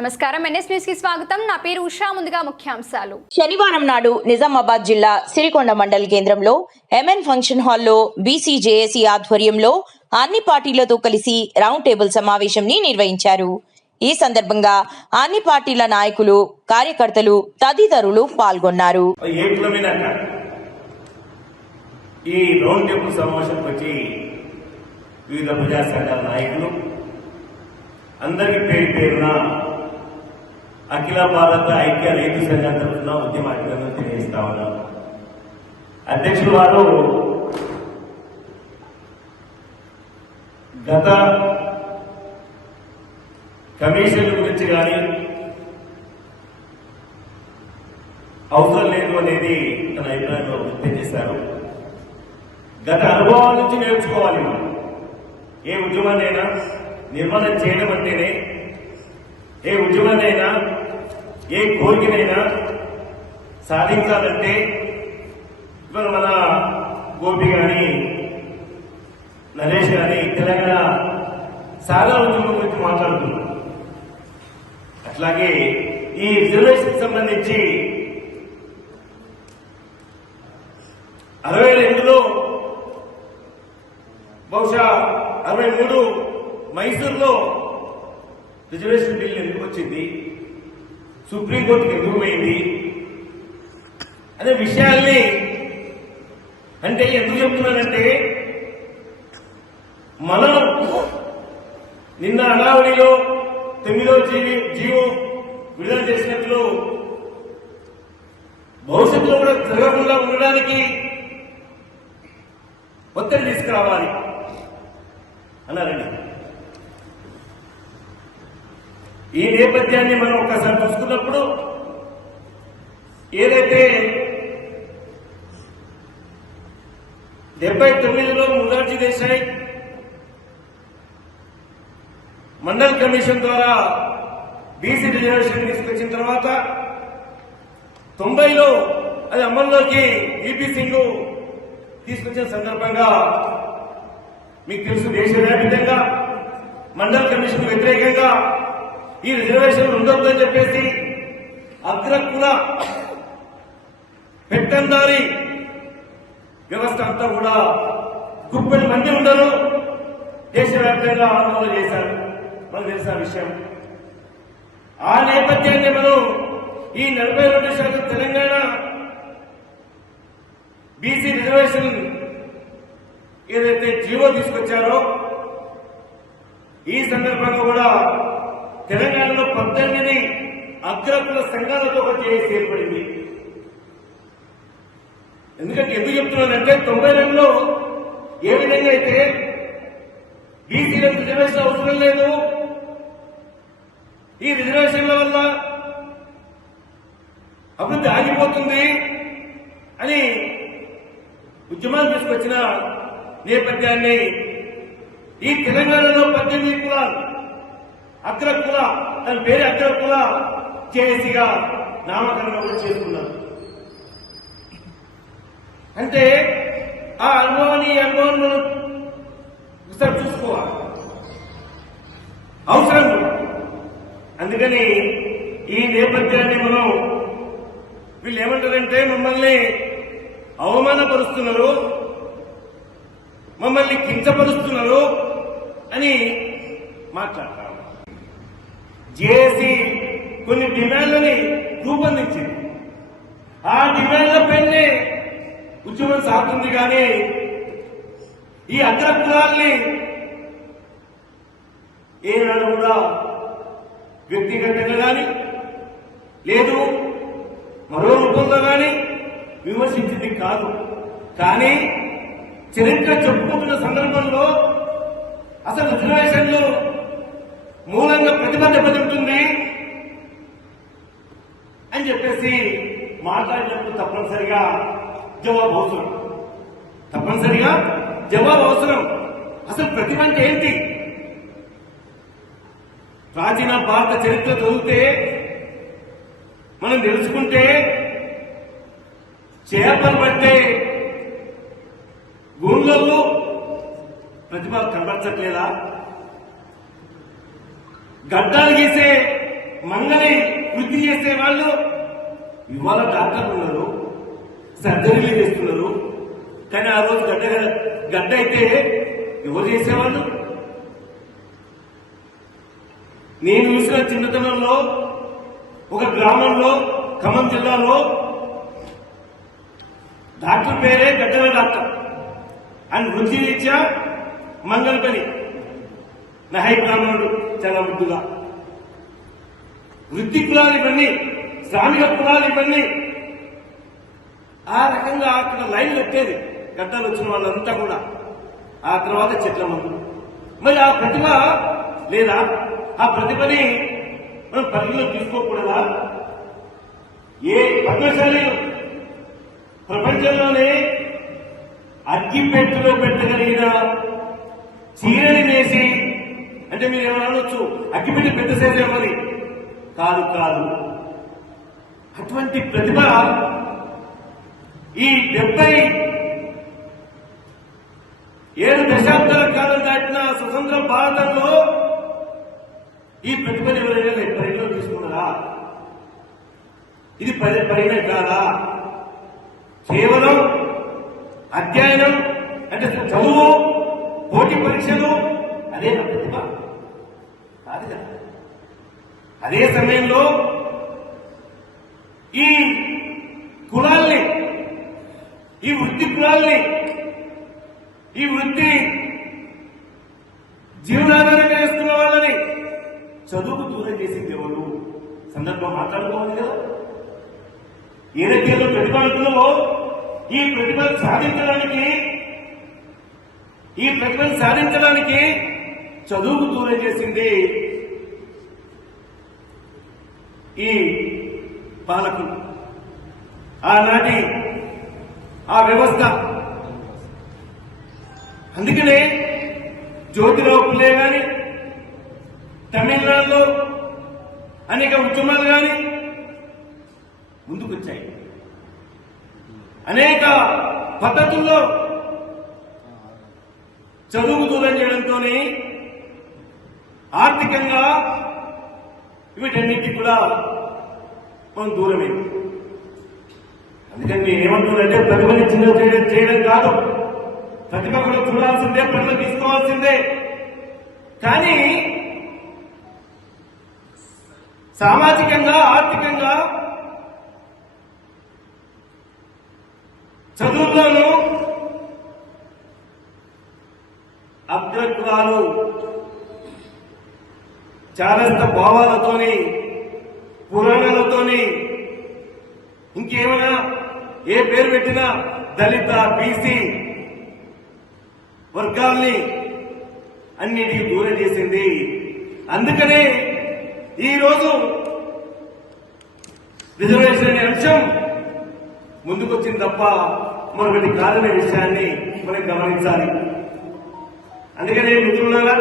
నమస్కారం. ఎన్ఎస్ న్యూస్కి స్వాగతం. నా పేరు ఉషా. ముందుగా ముఖ్యాంశాలు. శనివారం నాడు నిజామాబాద్ జిల్లా సిరికొండ మండల కేంద్రంలో ఎంఎన్ ఫంక్షన్ హాల్లో బీసీజేఏసీ ఆధ్వర్యంలో అన్ని పార్టీలతో కలిసి రౌండ్ టేబుల్ సమావేశంని నిర్వహించారు. ఈ సందర్భంగా అన్ని పార్టీల నాయకులు కార్యకర్తలు తదితరులు పాల్గొన్నారు. ఈ రౌండ్ టేబుల్ సమావేశానికి వచ్చి వివిధ ప్రజా సంఘాల నాయకులు అందరికీ పేరు పేరున అఖిల భారత ఐక్య రైతు సంఘ తరఫున ఉద్యమ అభినందనలు తెలియజేస్తా ఉన్నాం. అధ్యక్షులు వారు గత కమిషన్ గురించి కానీ అవసరం లేదు అనేది తన అభిప్రాయంలో వ్యక్తం చేశారు. గత అనుభవాల నుంచి నేర్చుకోవాలి. మనం ఏ ఉద్యమాన్నైనా నిర్మాణం చేయడం అంటేనే ఏ ఉద్యమాన్నైనా ఏ కోరికనైనా సాధించాలంటే ఇప్పుడు మన గోపి కానీ నరేష్ కానీ తెలంగాణ సాగర ఉద్యమం గురించి మాట్లాడుతున్నాం అట్లాగే ఈ రిజర్వేషన్ సంబంధించి అరవై రెండులో బహుశా అరవై మూడు మైసూర్లో రిజర్వేషన్ బిల్ ఎందుకు వచ్చింది? సుప్రీంకోర్టుకి ఎందుకు పోయింది? అనే విషయాల్ని అంటే ఎందుకు చెప్తున్నానంటే మనం నిన్న అనావళిలో తొమ్మిదో జీవి జీవో విడుదల చేసినట్లు భవిష్యత్తులో కూడా జరగకుండా ఉండడానికి ఒత్తిడి తీసుకురావాలి అన్నారండి. ఈ నేపథ్యాన్ని మనం ఒక్కసారి చూసుకున్నప్పుడు ఏదైతే డెబ్బై తొమ్మిదిలో మురార్జీ దేశాయ్ మండల్ కమిషన్ ద్వారా బీసీ రిజర్వేషన్ తీసుకొచ్చిన తర్వాత తొంభైలో అది అమల్లోకి ఈపీ సింగ్ తీసుకొచ్చిన సందర్భంగా మీకు తెలుసు దేశవ్యాప్తంగా మండల్ కమిషన్ వ్యతిరేకంగా ఈ రిజర్వేషన్ ఉండొద్దని చెప్పేసి అగ్రకుల పెట్టందారి వ్యవస్థ అంతా కూడా గుప్పెడు మంది ఉండరు. దేశవ్యాప్తంగా ఆందోళన చేశారు. మనకు తెలిసిన విషయం. ఆ నేపథ్యాన్ని మనం ఈ నలభై రెండు శాతం తెలంగాణ బీసీ రిజర్వేషన్ ఏదైతే జీవో తీసుకొచ్చారో ఈ సందర్భంగా కూడా తెలంగాణలో పద్దెనిమిది అగ్రకుల సంఘాలతో ఒక చేసి ఏర్పడింది. ఎందుకంటే ఎందుకు చెప్తున్నానంటే తొంభై రెండులో ఏ విధంగా అయితే బీసీలకు రిజర్వేషన్ అవసరం లేదు ఈ రిజర్వేషన్ల వల్ల అభివృద్ధి ఆగిపోతుంది అని ఉద్యమాలు తీసుకొచ్చిన నేపథ్యాన్ని ఈ తెలంగాణలో పద్దెనిమిది కులాలు అగ్ర కుల దాని పేరు అగ్ర కుల చేసిగా నామకరణం చేసుకున్నారు. అంటే ఆ అనుభవాన్ని ఈ అనుభవాన్ని మనం ఒకసారి చూసుకోవాలి. అవసరం అందుకని ఈ నేపథ్యాన్ని మనం వీళ్ళు ఏమంటారంటే మమ్మల్ని అవమానపరుస్తున్నారు మమ్మల్ని కించపరుస్తున్నారు అని మాట్లాడతారు. జేఏసీ కొన్ని డిమాండ్లని రూపొందించింది. ఆ డిమాండ్ల పైనే ఉద్యమం సాగుతుంది కానీ ఈ అగ్ర కులాల్ని ఏనాడు కూడా వ్యక్తిగతంగా కానీ లేదు మరో రూపంలో కానీ విమర్శించింది కాదు. కానీ చరిత్ర చెప్పుకుంటున్న సందర్భంలో అసలు రిజర్వేషన్లు మూలంగా ప్రతిభ పెరుగుతుంది అని చెప్పేసి మాట్లాడినప్పుడు తప్పనిసరిగా జవాబు అవసరం. తప్పనిసరిగా జవాబు అవసరం. అసలు ప్రతిభ అంటే ఏంటి? ప్రాచీన భారత చరిత్ర చదివితే మనం తెలుసుకుంటే చేపలు పట్టే గుండ్లలో ప్రతిభ కనబరచట్లేదా? గడ్డాలు గీసే మంగళి వృత్తి చేసే వాళ్ళు ఇవాళ డాక్టర్లు ఉన్నారు. సర్జరీలు చేస్తున్నారు. కానీ ఆ రోజు గడ్డ గడ్డ అయితే ఎవరు చేసేవాళ్ళు? నేను చూసిన చిన్నతనంలో ఒక గ్రామంలో ఖమ్మం జిల్లాలో డాక్టర్ పేరే గడ్డల డాక్టర్. అని వృత్తి రీత్యా మంగళ పని నహై బ్రాహ్మణుడు చాలా ముద్దుగా వృత్తి కులాలు ఇవన్నీ శ్రామిక కులాలు ఇవన్నీ ఆ రకంగా అక్కడ లైన్ కట్టేది. గడ్డలు వచ్చిన వాళ్ళంతా కూడా. ఆ తర్వాత చెట్ల మందు. మరి ఆ ప్రతిభ లేదా? ఆ ప్రతిభని మనం పరిధిలో తీసుకోకూడదా? ఏ పద్మశాలి ప్రపంచంలోనే అగ్గి పెట్టులో పెట్టగలిగిన చీరని వేసి అంటే మీరు ఏమైనా అనొచ్చు? అగ్గిపెట్టి పెద్ద సైజు మరి కాదు కాదు. అటువంటి ప్రతిభ ఈ డెబ్బై ఏడు దశాబ్దాల కాలం దాటిన స్వతంత్ర భారతంలో ఈ పెట్టుబడి ఎవరైనా పరిగణలో తీసుకున్నారా? ఇది పరిగణ కాదా? కేవలం అధ్యయనం అంటే చదువు పోటీ పరీక్షలు అదే నా ప్రతిభ. కాదు కదా. అదే సమయంలో ఈ ఈ వృత్తి కులాల్ని ఈ వృత్తి జీవనాధారంగా వేస్తున్న వాళ్ళని చదువుకు దూరం చేసింది ఎవరు సందర్భం మాట్లాడుకోవాలి కదా? ఏదైతే ప్రతిభావంతులో ఈ ప్రతిభను సాధించడానికి ఈ ప్రతిభను సాధించడానికి చదువుకు దూరం చేసింది ఈ పాలకులు ఆనాటి ఆ వ్యవస్థ. అందుకనే జ్యోతిరావు పుల్లే గాని తమిళనాడులో అనేక ఉద్యమాలు గాని ముందుకొచ్చాయి. అనేక పద్ధతుల్లో చదువు దూరం చేయడంతోనే ఆర్థికంగా వీటన్నిటి కూడా మనం దూరమైంది. అందుకని నేను ప్రతిభని చిన్న చేయడం చేయడం కాదు. ప్రతిభ కూడా చూడాల్సిందే ప్రతిభ తీసుకోవాల్సిందే. కానీ సామాజికంగా ఆర్థికంగా చదువుల్లోనూ అగ్రకులాలు చారస్త భావాలతోని పురాణాలతోని ఇంకేమైనా ఏ పేరు పెట్టినా దళిత బీసీ వర్గాల్ని అన్నిటికీ దూరం చేసింది. అందుకనే ఈరోజు రిజర్వేషన్ అనే అంశం ముందుకొచ్చింది తప్ప మరొకటి కాదనే విషయాన్ని మనం గమనించాలి. అందుకనే మిత్రులారా